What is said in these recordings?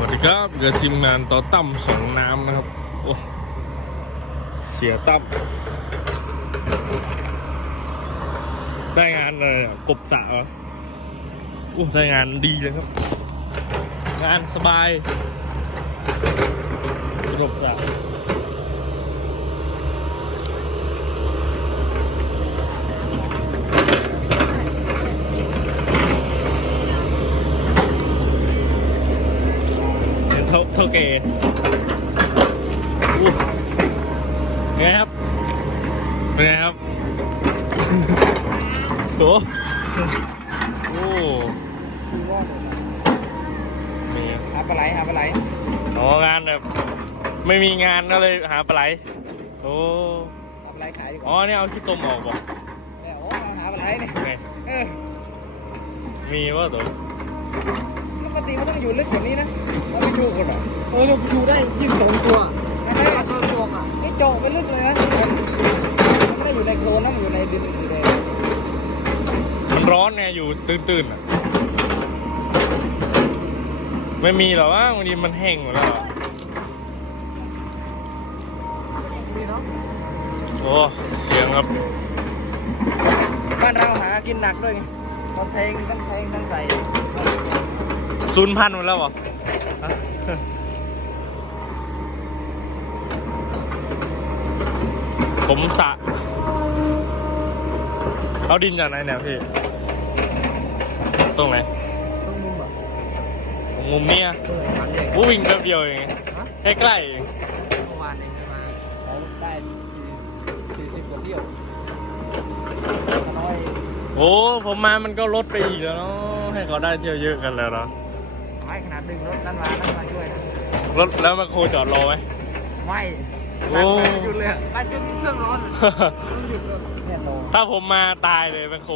วัสดีครับเกิดทีมงานต่อตั้มสองน้ำนะครับ โอ้ เสียตั้มได้งานเลยกบสะเหรออู้ได้งานดีเลยครับ งานสบายกบสะเดี๋ยว เท่าเท่าเกอู้เป็นไงครับเป็นไงครับโอ้โอ้นี่หาปลาไหลหาปลาไหลอ๋องานแบบไม่มีงานก็เลยหาปลาไหลโอ้หาปลาไหลขายดีกอ๋อว่าเนี่ยเอาขี้ต้มออกบ่เนี่ยโอ้เอาหาปลาไหลเนี่ยไงเออมีว่าตัว ปกติมันต้องอยู่ลึกกว่านี้นะมันไม่ชูกันหรอเออเราชูได้ยี่สิบสองตัวไม่ใช่ตัวตัวอะไม่เจาะไปลึกเลยนะมันมันไม่ได้อยู่ในโคลนนะมันอยู่ในดินอยู่ในมันร้อนไงอยู่ตื้นๆอะไม่มีหรอวะบางทีมันแห้งหมดแล้วอะนี่เนาะโอ้เสียงครับบ้านเราหากินหนักด้วยไงต้องแทงต้องแทงต้องใส่ ศูนย์พันหมดแล้วเหรอฮะผมสระเอาดินจากไหนเนี่ยพี่ ตรงไหนต้องมุมแบบผมมุมเนี้ยเออหันเองกูวิ่งแป๊บเดียวเองใกล้ๆเองเมื่อวานเองมาได้สี่สิบกว่าเที่ยวน้อยโอ้ ผมมามันก็ลดไปอีกแล้วเนาะ ให้เขาได้เที่ยวเยอะกันแล้วเนาะ ไม่ขนาดดึงรถนั้นมานั้นมาช่วยนะรถแล้วมาโคจอดรอไหม ไม่โอ้ตัดไปไม่หยุดเลยอะไปจนเครื่องร้อนต้องหยุดเลยเนี่ยโตถ้าผมมาตายเลยแมคโคร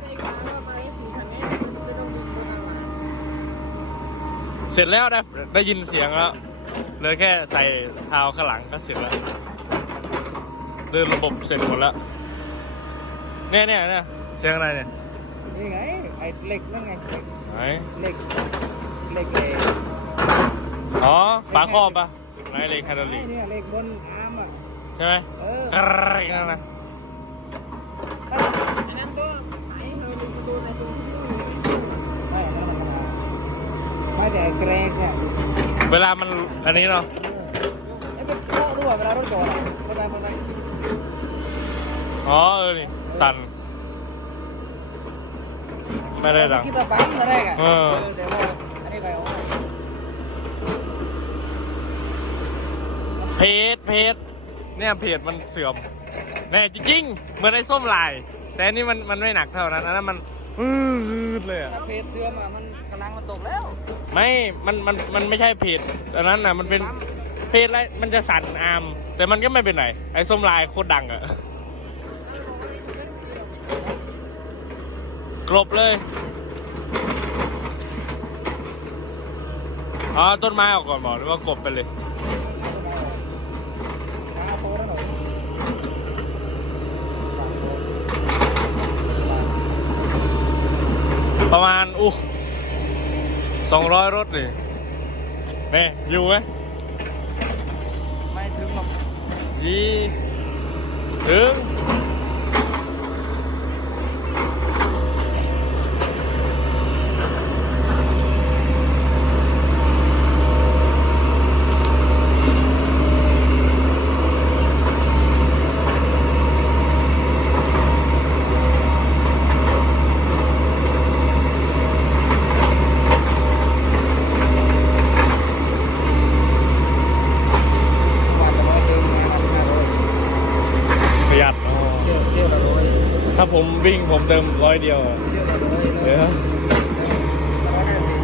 ได้การว่ามาไอ้สี่คันนี้ไม่ต้องดูตัวอะไรเสร็จแล้วได้ได้ยินเสียงแล้วเหลือแค่ใส่เท้าข้างหลังก็เสร็จแล้ว เดินระบบเสร็จหมดแล้วเนี่ยเนี่ยเนี่ยเสียงอะไรเนี่ย นี่ไงไอ้เหล็กนั่นไงเหล็กไหนเหล็กเหล็กเหล็กอ๋อฝาครอบปะไหนเลยคาร์ดไอ้ลิกเนี่ยเหล็กบนอาร์มอะใช่ไหมเออกรกนั่นนะอันนั้นก็ใช้เราดูดูในตัวที่ดูไม่อันนั้นธรรมดาไม่แต่ไอ้แกรกเนี่ยเวลามันอันนี้เนาะไอ้เป็นเคาะด้วยเวลารถจอดอะเข้าใจเข้าใจอ๋อเออนี่สั่น ไม่ได้ดังคิดว่าปั๊มตอนแรกอะเออแต่ว่าอันนี้ไปเอาไว้เพจเพจเนี่ยเพจมันเสื่อมแน่จริงๆเหมือนไอ้ส้มลาย แต่อันนี้มันมันไม่หนักเท่านั้นอันนั้นมันอืดเลยอะถ้าเพจเสื่อมอะมันกำลังมันตกแล้วไม่มันมันมันไม่ใช่เพจอันนั้นน่ะมันเป็นเพจอะไรมันจะสั่นอาร์มแต่มันก็ไม่เป็นไรไอ้ส้มลายโคตรดังอะ กลบเลยอ๋อต้นไม้ออกก่อนบอกหรือว่ากลบไปเลยขาโตแล้วหน่อยประมาณอู้สองร้อยรถนี่นี่อยู่ไหมไม่ถึงหรอกยี่ถึงประหยัดอ๋อ เที่ยวเที่ยวละร้อย ถ้าผมวิ่งผมเติมร้อยเดียวอะเที่ยวละร้อยเดี๋ยวร้อยห้าสิบ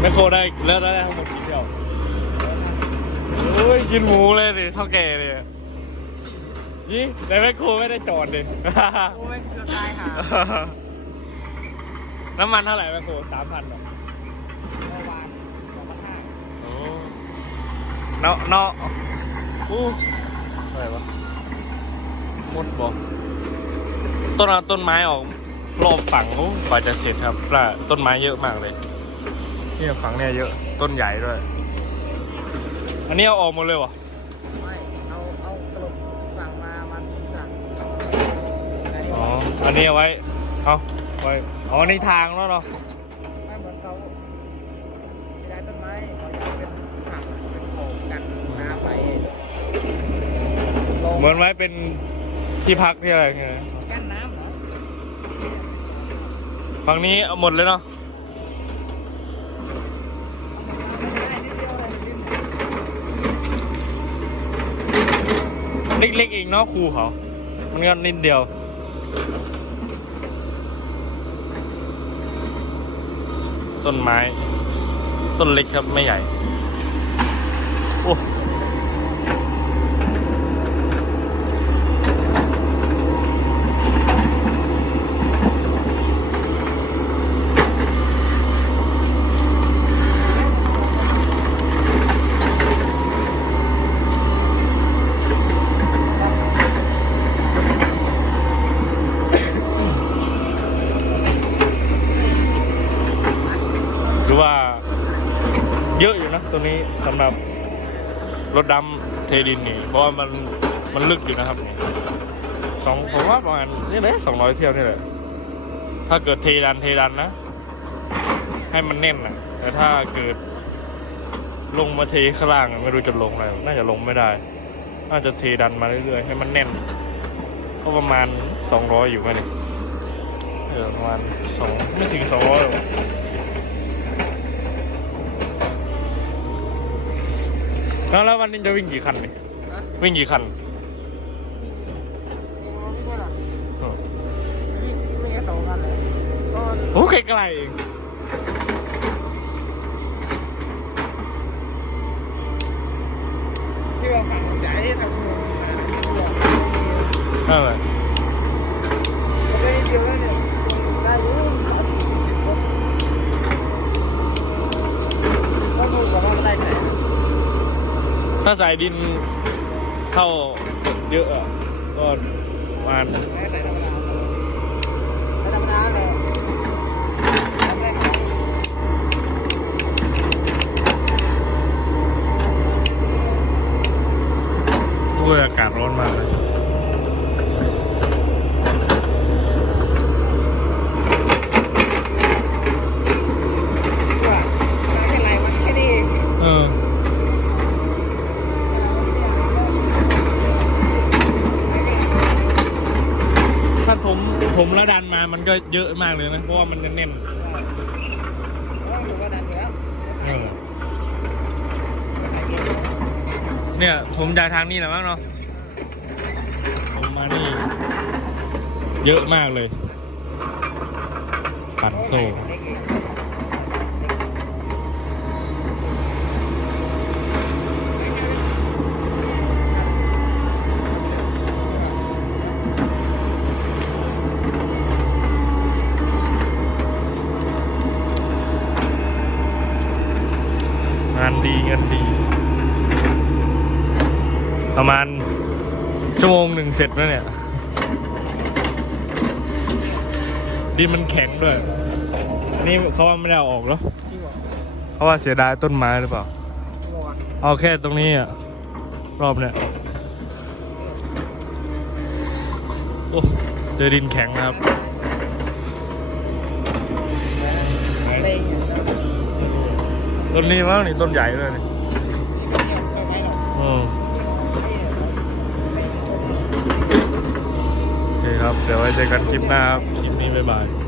แมคโครได้แล้วได้ทั้งหมดกี่เที่ยวโอ้ยกินหมูเลยดิเท่าแก่เลยอะยี่แต่แมคโครไม่ได้จอดดิโอ้ยเกือบตายหาน้ำมันเท่าไหร่แมคโครสามพันหรอเมื่อวานสองพันห้าโอ้เนาะเนาะอู้อะไรวะ มดบอกต้นเอาต้นไม้ออกรอบฝั่งโอ้กว่าจะเสร็จครับล่ะต้นไม้เยอะมากเลยเนี่ยฝั่งเนี่ยเยอะต้นใหญ่ด้วย อันนี้เอาออกหมดเลยวะไม่เอาเอากระโหลกสั่งมามาสั่งอ๋ออันนี้เอาไว้เอาไว้อ๋อในทางแล้วเนาะไม่เหมือนเขาย้ายต้นไม้เขาจะเป็นผักเป็นโขงกันน้ำไหลลงเหมือนไว้เป็น ที่พักที่อะไรเงี้ยกั้นน้ำเหรอฝั่งนี้เอาหมดเลยเนาะได้นิดเดียวเลยนิดเดียวเล็กๆเองเนาะครูเขา มันก็นิดเดียว ต้นไม้ ต้นเล็กครับไม่ใหญ่ โอ้หรือว่า เยอะอยู่นะตัวนี้ สำหรับรถดำเทดินนี่ เพราะว่ามันมันลึกอยู่นะครับสองผมว่าประมาณนี่เลยสองร้อยเที่ยวนี่แหละ ถ้าเกิดเทดันเทดันนะ ให้มันแน่นนะแต่ถ้าเกิดลงมาเทข้างล่างไม่รู้จะลงอะไรน่าจะลงไม่ได้ น่าจะเทดันมาเรื่อยๆให้มันแน่น ก็ประมาณสองร้อยอยู่ไหมเนี่ยเออประมาณสองไม่ถึงสองร้อยหรอก แล้วแล้ววันนี้จะวิ่งกี่คันนี่วิ่งกี่คันนี่มันไม่ใช่หรออ๋อนี่ไม่ใช่สองคันเลยก็โอ้ไกลๆเองที่ว่าฝั่งใหญ่ที่ทำหัวนั่นแหละ มันก็นิดเดียวแล้วเนี่ยได้รู้สามสิบสี่สิบคนก็ดูแบบว่ามันได้แค่ไหน ถ้าสายดินเข้าเยอะก็มันด้วยอากาศร้อนมากเลย ว่าแค่ไรมันแค่นี้เอง เออ ถ้า ผมผมแล้วดันมามันก็เยอะมากเลยนะเพราะว่ามันจะแน่นถือว่าดันอยู่แล้วเออเนี่ยผมจากทางนี้แหละมั้งเนาะผมมานี่ เยอะมากเลย ปั่นโซ่ งานดีงานดี ประ มาณชั่วโมงหนึ่งเสร็จแล้วเนี่ย ดินมันแข็งด้วยอันนี้เขาว่าไม่ได้เอาออกเหรอที่บอกเพราะว่าเสียดายต้นไม้หรือเปล่าที่บอกเอาแค่ตรงนี้อะ รอบเนี่ยโอ้เจอดินแข็งนะครับเล่งเนี่ยต้นนี้มั้งนี่ต้นใหญ่เลยนี่ใช่ไหมหรออืมโอเค ครับ เดี๋ยวไว้เจอกันคลิปหน้าครับ คลิปนี้บ๊ายบาย